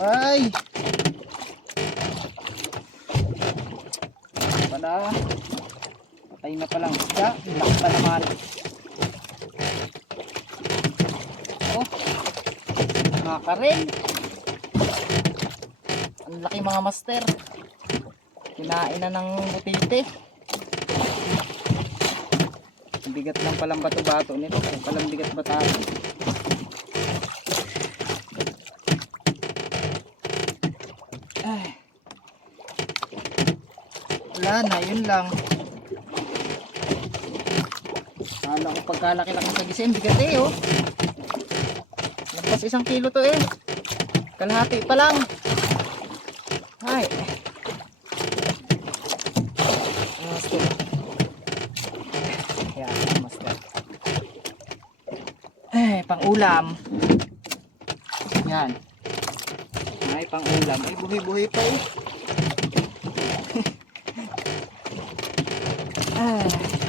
Ay! Pala. Patay na palang isda. Laki pa naman. Oh. Nakakarel. Ang laki mga master. Kinain na ng butite. Ang bigat lang palang bato-bato nito. Kaya palang bigat batado. Ay. Wala na, yun lang. Kala ko pagkalaki-laki sa gising, bigat eh oh. Lampas 1 kilo to eh. Kalahati pa lang. Ay. Master. Yan, master. Eh, pang ulam. Yan. Ay, pang ulam. Ay, buhi-buhi pa eh. Ay.